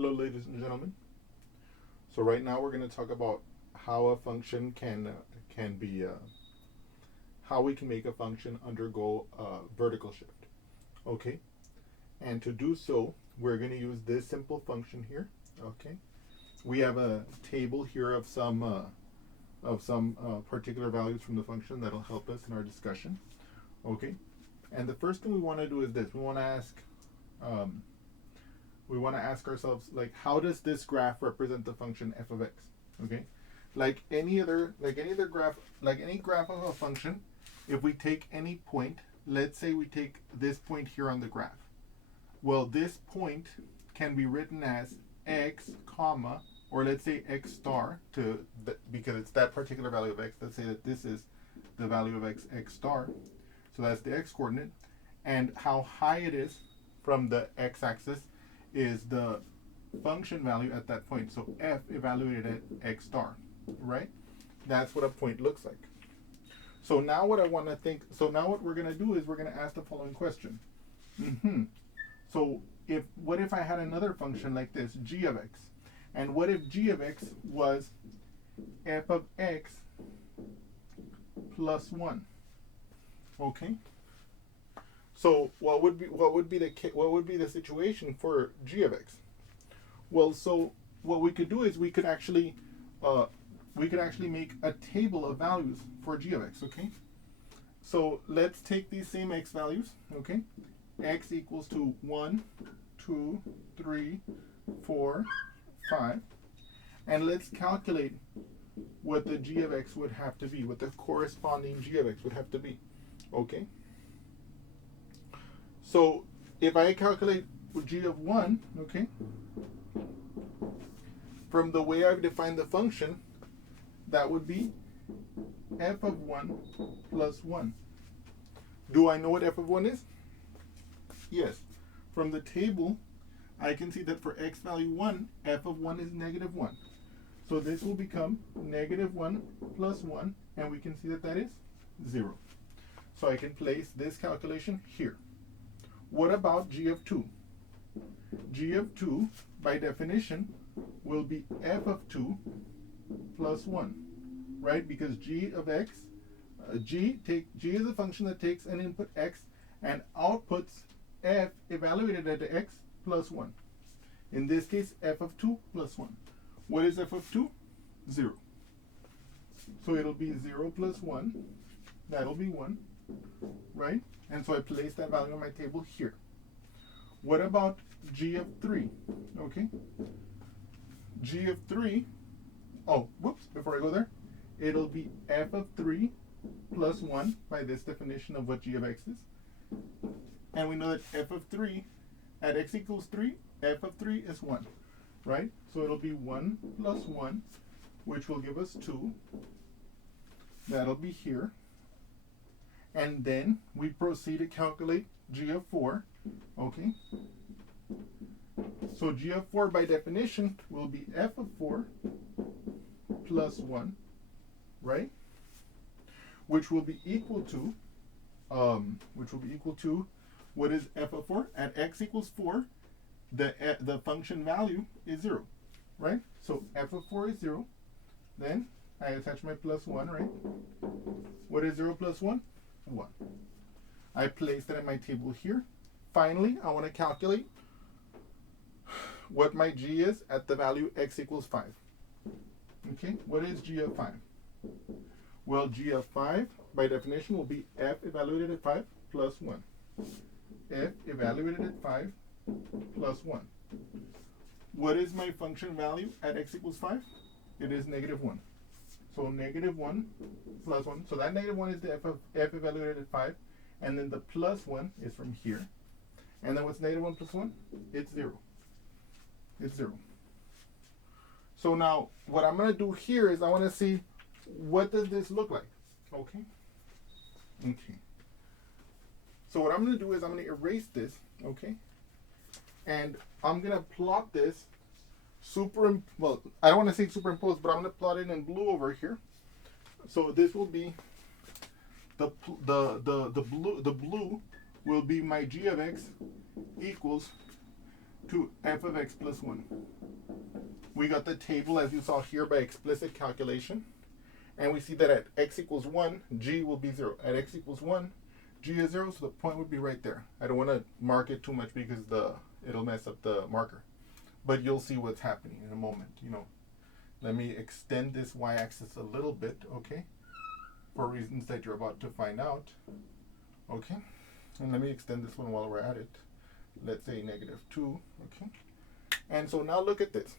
Hello, ladies and gentlemen. So right now we're going to talk about how a function can be how we can make a function undergo a vertical shift. Okay, and to do so, we're going to use this simple function here. Okay, we have a table here of some particular values from the function that'll help us in our discussion. Okay, and the first thing we want to do is this: um, we want to ask ourselves, like, how does this graph represent the function f of x? Okay, like any graph of a function, if we take any point, let's say we take this point here on the graph. Well, this point can be written as x comma, or let's say x star, because it's that particular value of x. Let's say that this is the value of x star. So that's the x coordinate, and how high it is from the x-axis is the function value at that point. So f evaluated at x star, right? That's what a point looks like. So now what we're going to do is we're going to ask the following question. So what if I had another function like this, g of x? And what if g of x was f of x plus 1? Okay? So what would be the situation for g of x? Well, so what we could do is we could actually make a table of values for g of x. Okay. So let's take these same x values. Okay. X equals to 1, 2, 3, 4, 5, and let's calculate what the g of x would have to be, what the corresponding g of x would have to be. Okay. So if I calculate g of 1, okay, from the way I've defined the function, that would be f of 1 plus 1. Do I know what f of 1 is? Yes. From the table, I can see that for x value 1, f of 1 is negative 1. So this will become negative 1 plus 1, and we can see that that is 0. So I can place this calculation here. What about g of 2? G of 2, by definition, will be f of 2 plus 1, right? Because g of x, g is a function that takes an input x and outputs f evaluated at x plus 1. In this case, f of 2 plus 1. What is f of 2? 0. So it'll be 0 plus 1. That'll be 1, right? And so I place that value on my table here. What about g of 3? Okay. G of 3, before I go there, it'll be f of 3 plus 1 by this definition of what g of x is. And we know that f of 3 at x equals 3, f of 3 is 1, right? So it'll be 1 plus 1, which will give us 2. That'll be here. And then we proceed to calculate g of 4, okay? So g of 4 by definition will be f of 4 plus 1, right? Which will be equal to, what is f of 4? At x equals 4, the function value is 0, right? So f of 4 is 0. Then I attach my plus 1, right? What is 0 plus 1? 1. I place that in my table here. Finally, I want to calculate what my g is at the value x equals 5. Okay, what is g of 5? Well, g of 5, by definition, will be f evaluated at 5 plus 1. F evaluated at 5 plus 1. What is my function value at x equals 5? It is negative 1. So negative 1 plus 1. So that negative 1 is the f evaluated at 5. And then the plus 1 is from here. And then what's negative 1 plus 1? It's 0. It's 0. So now what I'm going to do here is I want to see, what does this look like? Okay. Okay. So what I'm going to do is I'm going to erase this. Okay. And I'm going to plot this I don't want to say superimpose, but I'm going to plot it in blue over here. So this will be the blue will be my g of x equals to f of x plus 1. We got the table as you saw here by explicit calculation. And we see that at x equals 1, g will be 0. At x equals 1, g is 0, so the point would be right there. I don't want to mark it too much because it'll mess up the marker. But you'll see what's happening in a moment. Let me extend this y-axis a little bit, okay? For reasons that you're about to find out. Okay? And let me extend this one while we're at it. Let's say -2, okay? And so now look at this.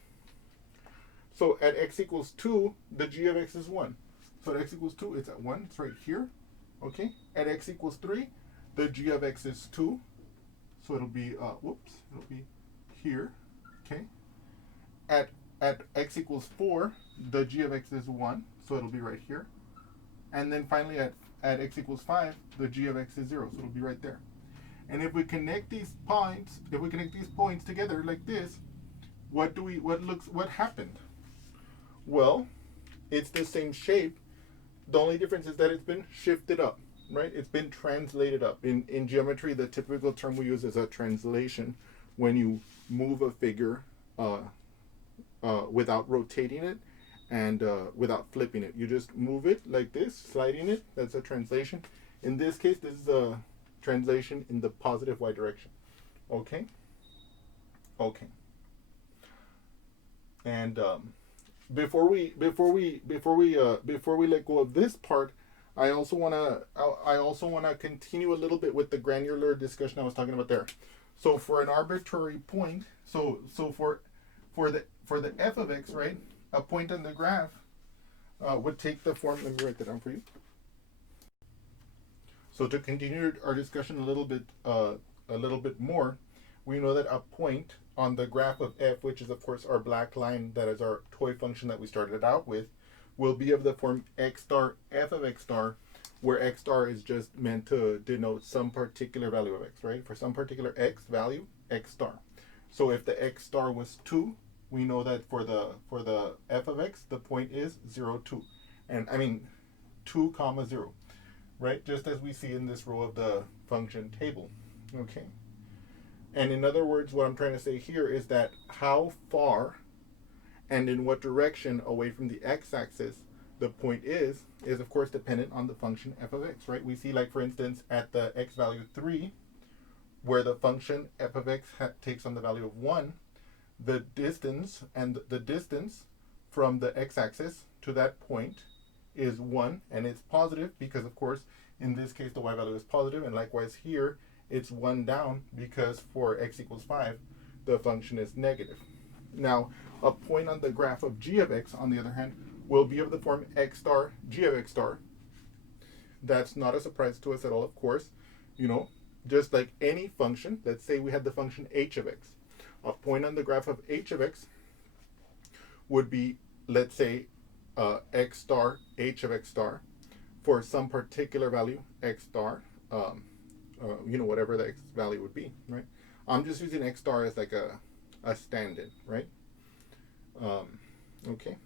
So at x equals 2, the g of x is 1. So at x equals 2, it's at 1. It's right here. Okay? At x equals 3, the g of x is 2. So it'll be, it'll be here. Okay? At x equals 4, the g of x is 1. So it'll be right here. And then finally at x equals 5, the g of x is 0. So it'll be right there. And if we connect these points, together like this, what happened? Well, it's the same shape. The only difference is that it's been shifted up, right? It's been translated up. In geometry, the typical term we use is a translation, when you move a figure without rotating it and without flipping it. You just move it like this, sliding it. That's a translation. In this case, this is a translation in the positive y direction. Okay? Okay. And before we let go of this part, I also wanna continue a little bit with the granular discussion I was talking about there. So for an arbitrary point, so for the f of x, right, a point on the graph would take the form. Let me write that down for you. So to continue our discussion a little bit more, we know that a point on the graph of f, which is of course our black line, that is our toy function that we started out with, will be of the form x star f of x star, where x star is just meant to denote some particular value of x, right? For some particular x value, x star. So if the x star was 2, we know that for the f of x, the point is 0, 2. And I mean 2, 0, right? Just as we see in this row of the function table, okay? And in other words, what I'm trying to say here is that how far and in what direction away from the x-axis the point is of course dependent on the function f of x, right? We see, like, for instance, at the x value 3, where the function f of x takes on the value of 1, the distance from the x-axis to that point is 1, and it's positive because, of course, in this case the y value is positive, and likewise here it's 1 down because for x equals 5 the function is negative. Now a point on the graph of g of x, on the other hand, will be of the form x star g of x star. That's not a surprise to us at all, of course. Just like any function, let's say we had the function h of x. A point on the graph of h of x would be, let's say, x star h of x star for some particular value x star, whatever the x value would be, right? I'm just using x star as like a stand-in, right? Okay.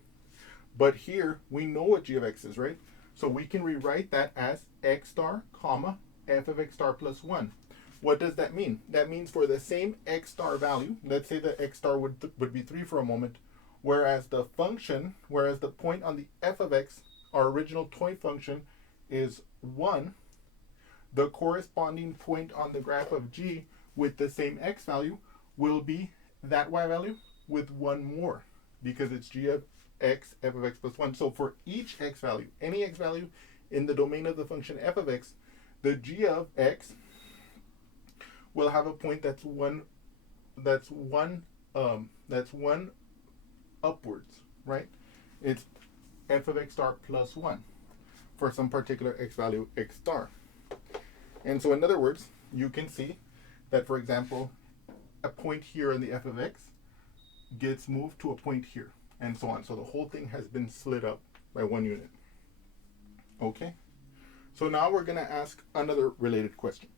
But here we know what g of x is, right? So we can rewrite that as x star, comma, f of x star plus 1. What does that mean? That means for the same x star value, let's say the x star would be 3 for a moment, whereas the point on the f of x, our original toy function, is 1, the corresponding point on the graph of g with the same x value will be that y value with 1 more, because it's g of x f of x plus 1. So for each x value, any x value in the domain of the function f of x, the g of x will have a point that's one upwards, right? It's f of x star plus 1 for some particular x value x star. And so in other words, you can see that, for example, a point here in the f of x gets moved to a point here, and so on. So the whole thing has been slid up by 1 unit. Okay? So now we're going to ask another related question.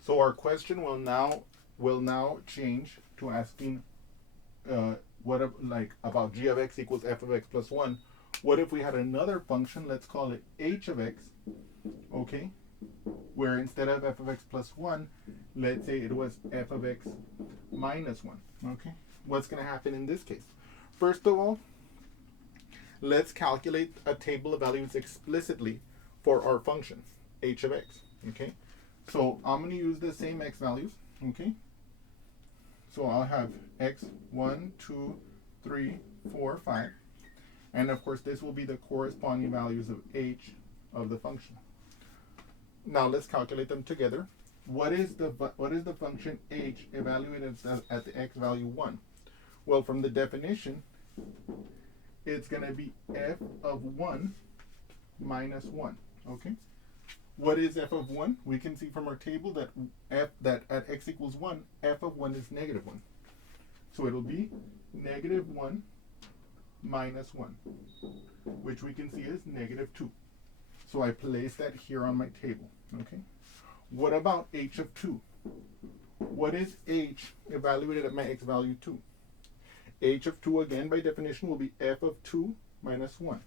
So our question will now change to asking about g of x equals f of x plus 1. What if we had another function, let's call it h of x, okay, where instead of f of x plus 1, let's say it was f of x minus 1. Okay, what's going to happen in this case? First of all, let's calculate a table of values explicitly for our function, h of x. Okay, so I'm going to use the same x values. Okay, so I'll have x 1, 2, 3, 4, 5. And of course, this will be the corresponding values of h of the function. Now let's calculate them together. What is the function h evaluated at the x value 1? Well, from the definition, it's going to be f of 1 minus 1. Okay. What is f of 1? We can see from our table that at x equals 1, f of 1 is negative 1. So it'll be negative 1 minus 1, which we can see is negative 2. So I place that here on my table. Okay. What about h of 2? What is h evaluated at my x value 2? H of 2, again, by definition, will be f of 2 minus 1.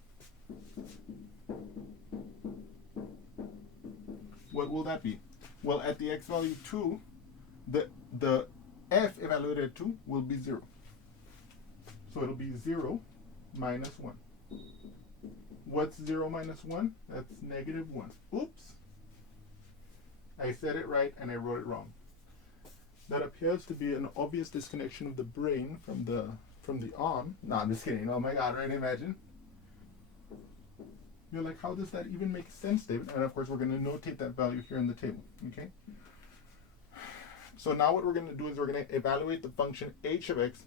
What will that be? Well, at the x value 2, the f evaluated at 2 will be 0. So it'll be 0 minus 1. What's 0 minus 1? That's negative 1. Oops. I said it right and I wrote it wrong. That appears to be an obvious disconnection of the brain from the arm. No, I'm just kidding. Oh my God, right? Imagine. You're like, how does that even make sense, David? And of course, we're going to notate that value here in the table. Okay. So now what we're going to do is we're going to evaluate the function h of x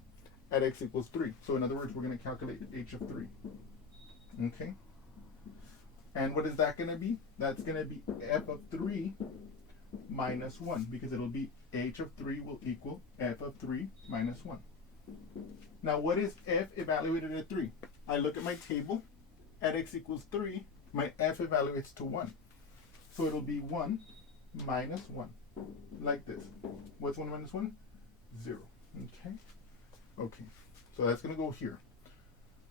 at x equals 3. So in other words, we're going to calculate h of 3. Okay. And what is that going to be? That's going to be f of 3 minus 1, because it'll be h of 3 will equal f of 3 minus 1. Now, what is f evaluated at 3? I look at my table. At x equals 3, my f evaluates to 1. So it'll be 1 minus 1, like this. What's 1 minus 1? 0. Okay? Okay. So that's going to go here.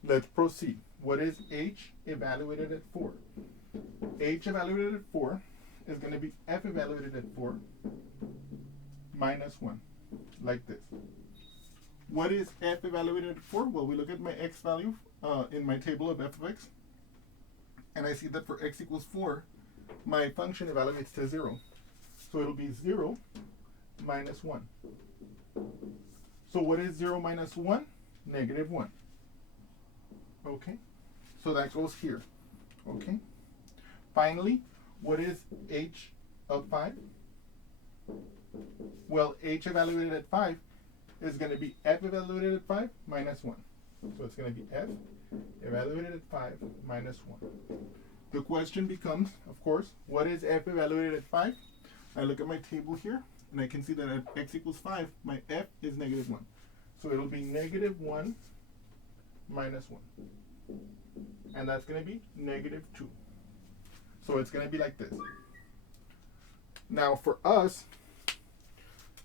Let's proceed. What is h evaluated at 4? H evaluated at 4 is going to be f evaluated at 4 minus 1, like this. What is f evaluated at 4? Well, we look at my x value in my table of f of x, and I see that for x equals 4, my function evaluates to 0. So it'll be 0 minus 1. So what is 0 minus 1? Negative 1. Okay, so that goes here. Okay. Finally, what is h of 5? Well, h evaluated at 5 is going to be f evaluated at 5 minus 1. So it's going to be f evaluated at 5 minus 1. The question becomes, of course, what is f evaluated at 5? I look at my table here, and I can see that at x equals 5, my f is negative 1. So it'll be negative 1 minus 1. And that's going to be negative 2. So it's going to be like this. Now for us,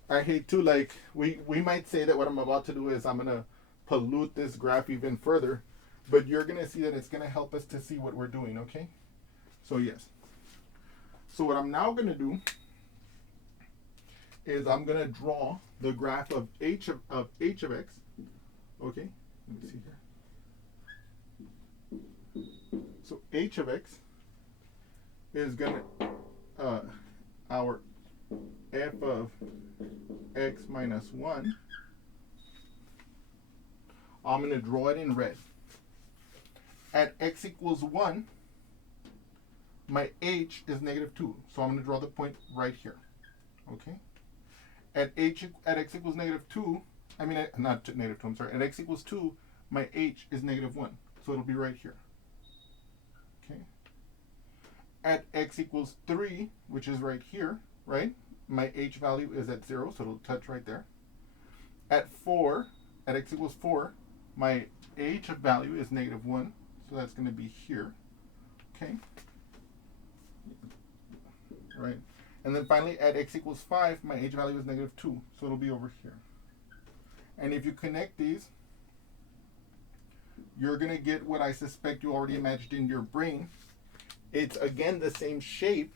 I hate to, like, we might say that what I'm about to do is I'm going to pollute this graph even further, but you're going to see that it's going to help us to see what we're doing, okay? So yes. So what I'm now going to do is I'm going to draw the graph of h of x. Okay, let me see here. So h of x is going to, our f of x minus 1, I'm going to draw it in red. At x equals 1, my h is negative 2. So I'm going to draw the point right here. Okay? At x equals negative 2, not negative 2, I'm sorry. At x equals 2, my h is negative 1. So it'll be right here. Okay? At x equals 3, which is right here, right? My h value is at 0, so it'll touch right there. At x equals 4, my h value is negative 1, so that's going to be here. Okay? Right? And then finally, at x equals 5, my h value is negative 2, so it'll be over here. And if you connect these, you're going to get what I suspect you already imagined in your brain. It's, again, the same shape,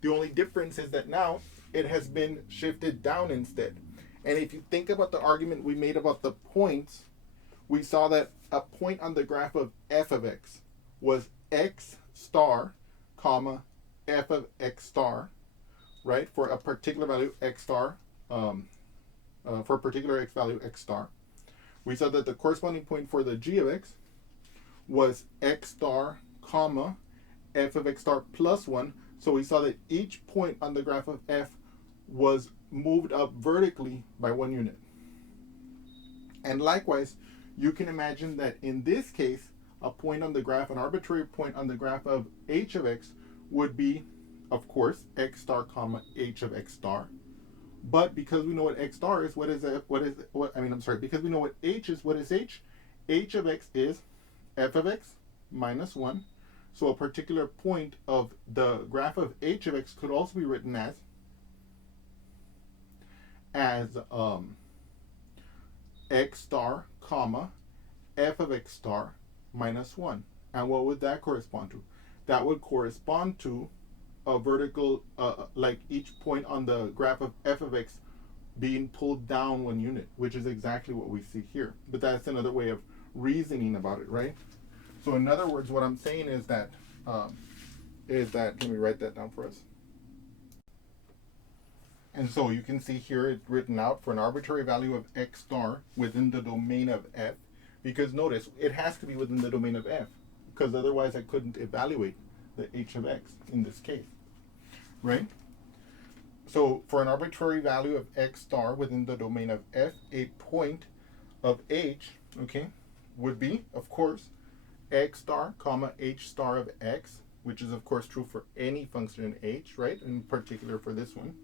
The only difference is that now it has been shifted down instead. And if you think about the argument we made about the points, we saw that a point on the graph of f of x was x star, comma, f of x star, right? For a particular value x star, for a particular x value x star. We saw that the corresponding point for the g of x was x star, comma, f of x star plus 1. So we saw that each point on the graph of f was moved up vertically by 1 unit. And likewise, you can imagine that in this case, a point on the graph, an arbitrary point on the graph of h of x would be, of course, x star, comma, h of x star. But because we know what x star is, because we know what h is, what is h? H of x is f of x minus 1. So a particular point of the graph of h of x could also be written as x star, comma, f of x star minus 1. And what would that correspond to? That would correspond to a vertical, like each point on the graph of f of x being pulled down 1 unit, which is exactly what we see here. But that's another way of reasoning about it, right? So in other words, what I'm saying is that, let me write that down for us. And so you can see here it written out for an arbitrary value of x star within the domain of f, because notice it has to be within the domain of f, because otherwise I couldn't evaluate the h of x in this case, right? So for an arbitrary value of x star within the domain of f, a point of h, okay, would be, of course, x star, comma, h star of x, which is of course true for any function in h, right? In particular for this one.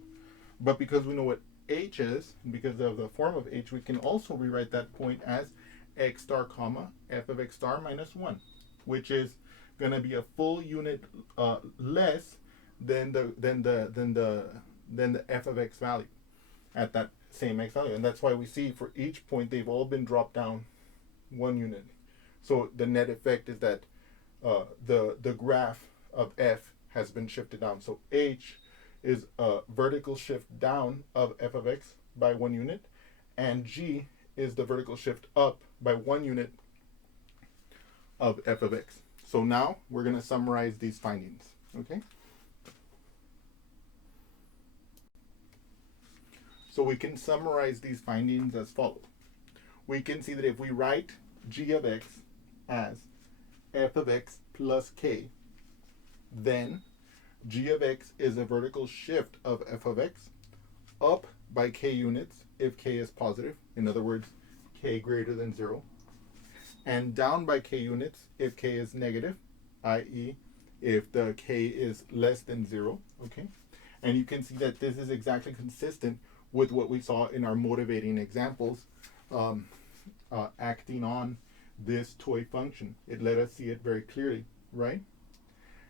But because we know what h is, because of the form of h, we can also rewrite that point as x star, comma, f of x star minus 1, which is going to be a full unit less than the f of x value at that same x value. And that's why we see for each point they've all been dropped down 1 unit. So the net effect is that the graph of f has been shifted down. So h is a vertical shift down of f of x by 1 unit, and g is the vertical shift up by 1 unit of f of x. So now we're going to summarize these findings, okay? So we can summarize these findings as follows. We can see that if we write g of x as f of x plus k, then g of x is a vertical shift of f of x up by k units if k is positive, in other words, k greater than 0, and down by k units if k is negative, i.e. if the k is less than 0, okay? And you can see that this is exactly consistent with what we saw in our motivating examples, acting on this toy function. It let us see it very clearly, right?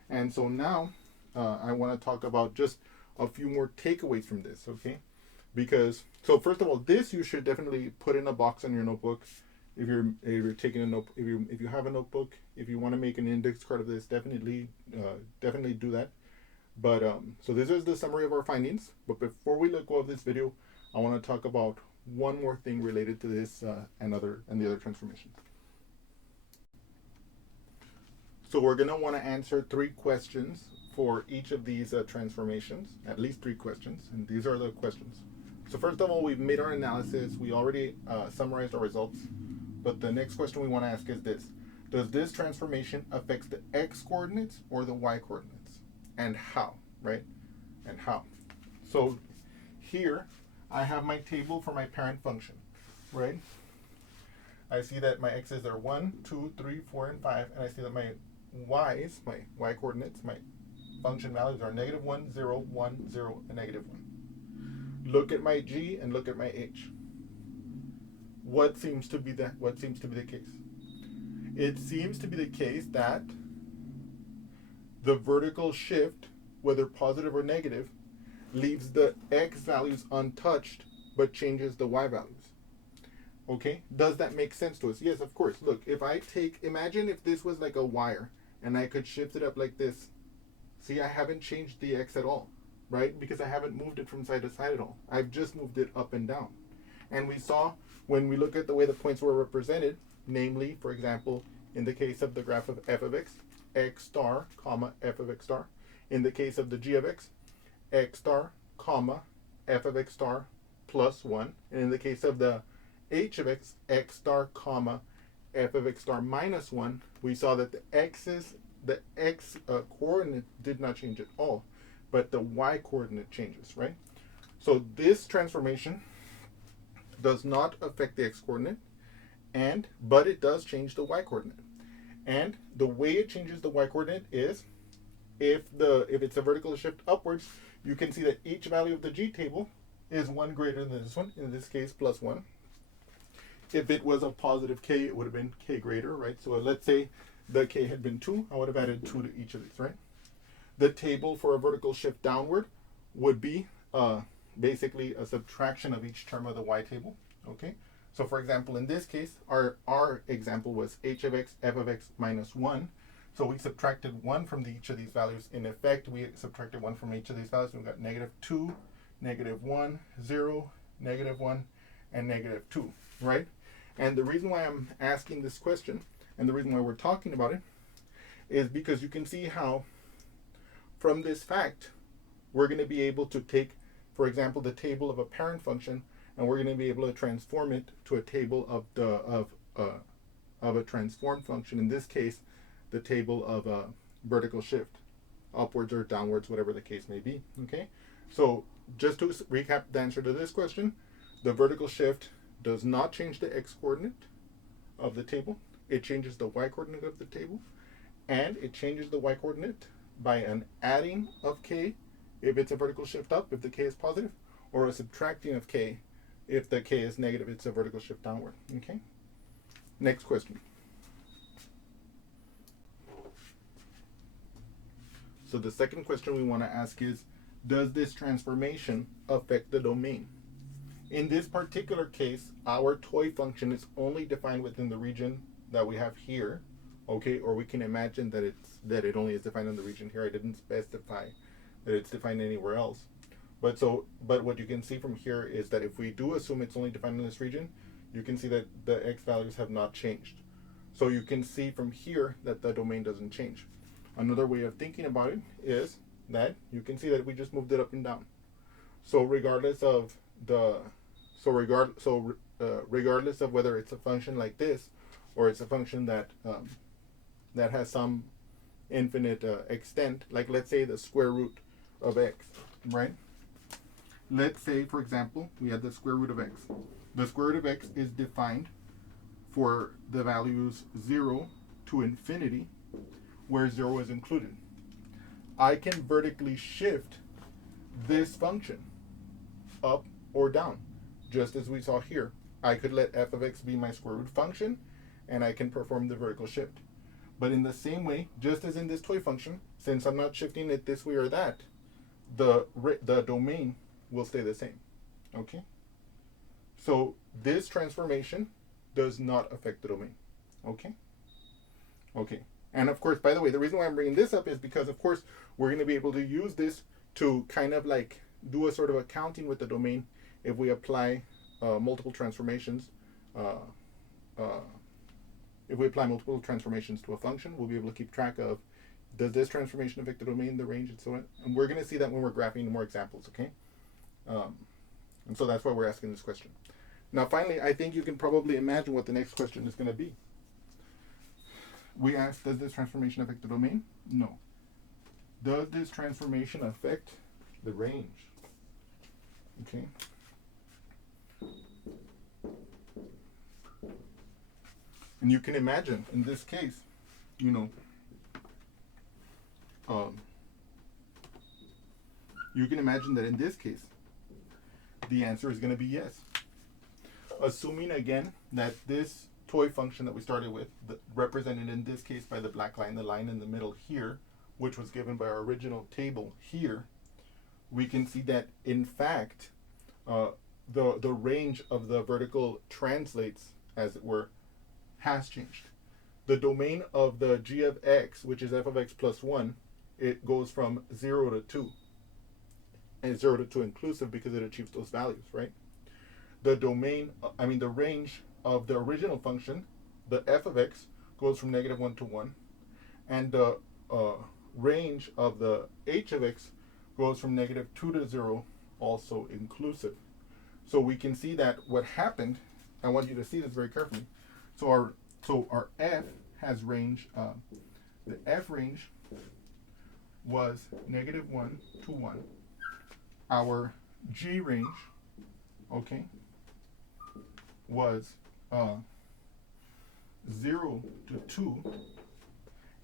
And so now I want to talk about just a few more takeaways from this, okay? Because, so first of all, this you should definitely put in a box on your notebook. If you're taking a note, if you have a notebook, if you want to make an index card of this, definitely do that. But so this is the summary of our findings. But before we let go of this video, I want to talk about one more thing related to this and the other transformations. So we're going to want to answer 3 questions for each of these transformations, at least 3 questions, and these are the questions. So first of all, we've made our analysis. We already summarized our results, but the next question we want to ask is this. Does this transformation affect the x coordinates or the y coordinates? And how, right? And how? So here I have my table for my parent function, right? I see that my x's are 1, 2, 3, 4, and 5, and I see that my y's, my y coordinates, my function values are negative 1, 0, 1, 0, and negative 1. Look at my g and look at my h. What seems to be the case? It seems to be the case that the vertical shift, whether positive or negative, leaves the x values untouched but changes the y values. Okay, does that make sense to us? Yes, of course. Look, imagine if this was like a wire and I could shift it up like this. See, I haven't changed the x at all. right? Because I haven't moved it from side to side at all. I've just moved it up and down. And we saw when we look at the way the points were represented, namely, for example, in the case of the graph of f of x, x star, comma, f of x star. In the case of the g of x star, comma, f of x star plus 1. And in the case of the h of x star, comma, f of x star minus 1, we saw that the x coordinate did not change at all, but the y coordinate changes, right? So this transformation does not affect the x coordinate, but it does change the y coordinate. And the way it changes the y coordinate is if it's a vertical shift upwards, you can see that each value of the g table is 1 greater than this one, in this case plus 1. If it was a positive k, it would have been k greater, right? So let's say the k had been 2, I would have added 2 to each of these, right? The table for a vertical shift downward would be basically a subtraction of each term of the y table, okay? So for example, in this case, our example was h of x, f of x minus 1. So we subtracted 1 from each of these values. In effect, we subtracted 1 from each of these values. We got -2, -1, 0, -1, and -2, right? And the reason why I'm asking this question, and the reason why we're talking about it, is because you can see how from this fact, we're going to be able to take, for example, the table of a parent function, and we're going to be able to transform it to a table of a transformed function. In this case, the table of a vertical shift, upwards or downwards, whatever the case may be. Okay, so just to recap the answer to this question, the vertical shift does not change the x coordinate of the table. It changes the y coordinate of the table, and it changes the y coordinate by an adding of k if it's a vertical shift up, if the k is positive, or a subtracting of k if the k is negative, it's a vertical shift downward. Okay, next question. So the second question we want to ask is, does this transformation affect the domain? In this particular case, our toy function is only defined within the region that we have here, okay? Or we can imagine that it only is defined in the region here. I didn't specify that it's defined anywhere else. But what you can see from here is that if we do assume it's only defined in this region, you can see that the x values have not changed. So you can see from here that the domain doesn't change. Another way of thinking about it is that you can see that we just moved it up and down. So regardless of regardless of whether it's a function like this or it's a function that has some infinite extent, like let's say the square root of x, right? Let's say, for example, we have the square root of x. The square root of x is defined for the values 0 to infinity, where 0 is included. I can vertically shift this function up or down, just as we saw here. I could let f of x be my square root function, and I can perform the vertical shift. But in the same way, just as in this toy function, since I'm not shifting it this way or that, the domain will stay the same. Okay? So this transformation does not affect the domain. Okay? Okay. And of course, by the way, the reason why I'm bringing this up is because, of course, we're going to be able to use this to kind of like do a sort of accounting with the domain if we apply multiple transformations. If we apply multiple transformations to a function, we'll be able to keep track of, does this transformation affect the domain, the range, and so on. And we're going to see that when we're graphing more examples, okay? And so that's why we're asking this question. Now, finally, I think you can probably imagine what the next question is going to be. We asked, does this transformation affect the domain? No. Does this transformation affect the range? Okay. And you can imagine, in this case, you can imagine that in this case, the answer is going to be yes. Assuming, again, that this toy function that we started with, represented in this case by the black line, the line in the middle here, which was given by our original table here, we can see that, in fact, the range of the vertical translates, as it were, has changed. The domain of the g of x, which is f of x plus 1, it goes from 0 to 2. and 0 to 2 inclusive because it achieves those values, right? The the range of the original function, the f of x, goes from -1 to 1, and the range of the h of x goes from -2 to 0, also inclusive. So we can see that what happened, I want you to see this very carefully. So our f has range, the f range was -1 to 1. Our g range, okay, was 0 to 2,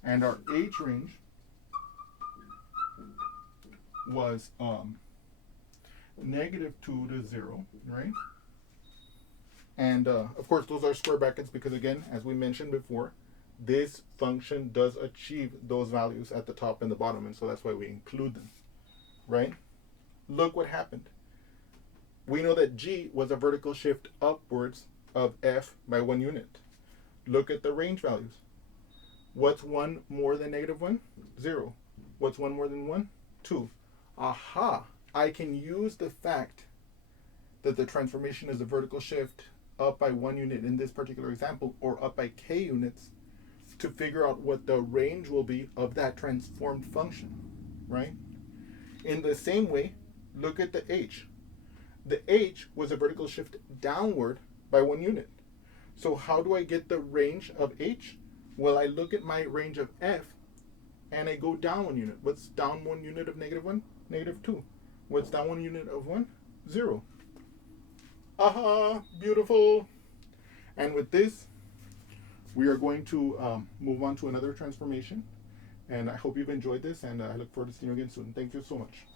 and our h range was -2 to 0, right? And of course, those are square brackets because, again, as we mentioned before, this function does achieve those values at the top and the bottom, and so that's why we include them, right? Look what happened. We know that g was a vertical shift upwards of f by 1 unit. Look at the range values. What's 1 more than -1? 0. What's 1 more than 1? 2. Aha! I can use the fact that the transformation is a vertical shift up by 1 unit in this particular example, or up by k units, to figure out what the range will be of that transformed function, right? In the same way, look at the h. The h was a vertical shift downward by 1 unit. So how do I get the range of h? Well, I look at my range of f, and I go down 1 unit. What's down 1 unit of -1? -2. What's down 1 unit of 1? 0. Aha, beautiful. And with this, we are going to move on to another transformation. And I hope you've enjoyed this, and I look forward to seeing you again soon. Thank you so much.